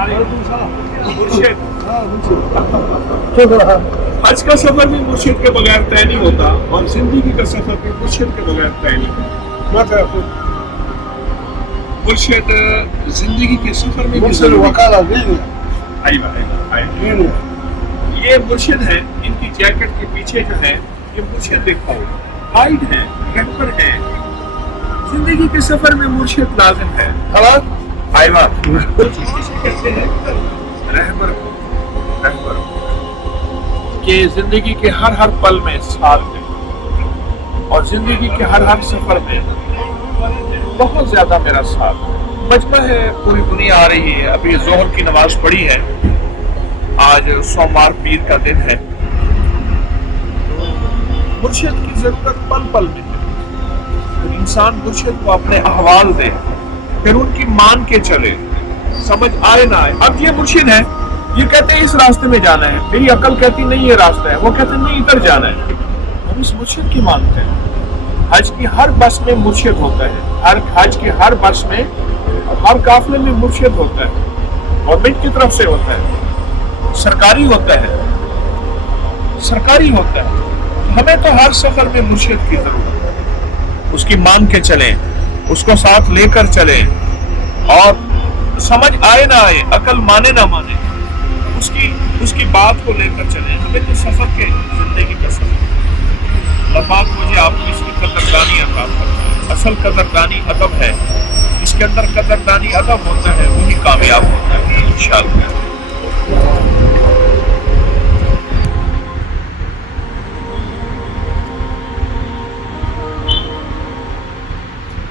मुर्शिद, हज का सफर भी मुर्शिद के बगैर तय नहीं होता और जिंदगी का सफर भी मुर्शिद के बगैर तय नहीं होता। मुर्शिद जिंदगी के सफर में भी ये मुर्शिद है, इनकी जैकेट के पीछे जो है ये मुर्शिद लिखा हुआ, गाइड है, रहबर है। जिंदगी के सफर में मुर्शिद लाजिम है। आइवा कहते हैं रहबर कि जिंदगी के हर पल में साथ है और जिंदगी के हर सफर में बहुत ज्यादा मेरा साथ है। मजमा है, पूरी दुनिया आ रही है। अभी जोहर की नमाज पढ़ी है, आज सोमवार पीर का दिन है। मुर्शिद की जरूरत पल पल में है। तो इंसान मुर्शिद को अपने अहवाल दे, फिर उनकी मान के चले, समझ आए ना आए। अब ये मुर्शिद है, ये कहते हैं इस रास्ते में जाना है, मेरी अकल कहती नहीं ये रास्ता है, वो कहते नहीं इधर जाना है। हम इस मुर्शिद की मानते हैं। हज की हर बस में मुर्शिद होता है, हज की हर बस में, हर काफले में मुर्शिद होता है। गवर्नमेंट की तरफ से होता है, सरकारी होता है, हमें तो हर सफर में मुर्शिद की जरूरत है। उसकी मान के चलें, उसको साथ लेकर चलें और समझ आए ना आए, अकल माने ना माने, उसकी बात को लेकर चलें। हमें तो सफर के जिंदगी का सफर, अल्लाह पाक मुझे आपको इसकी कदरदानी अता फरमाए। असल कदरदानी अदब है, इसके अंदर कदरदानी अदब होता है, वही कामयाब होता है इंशाअल्लाह।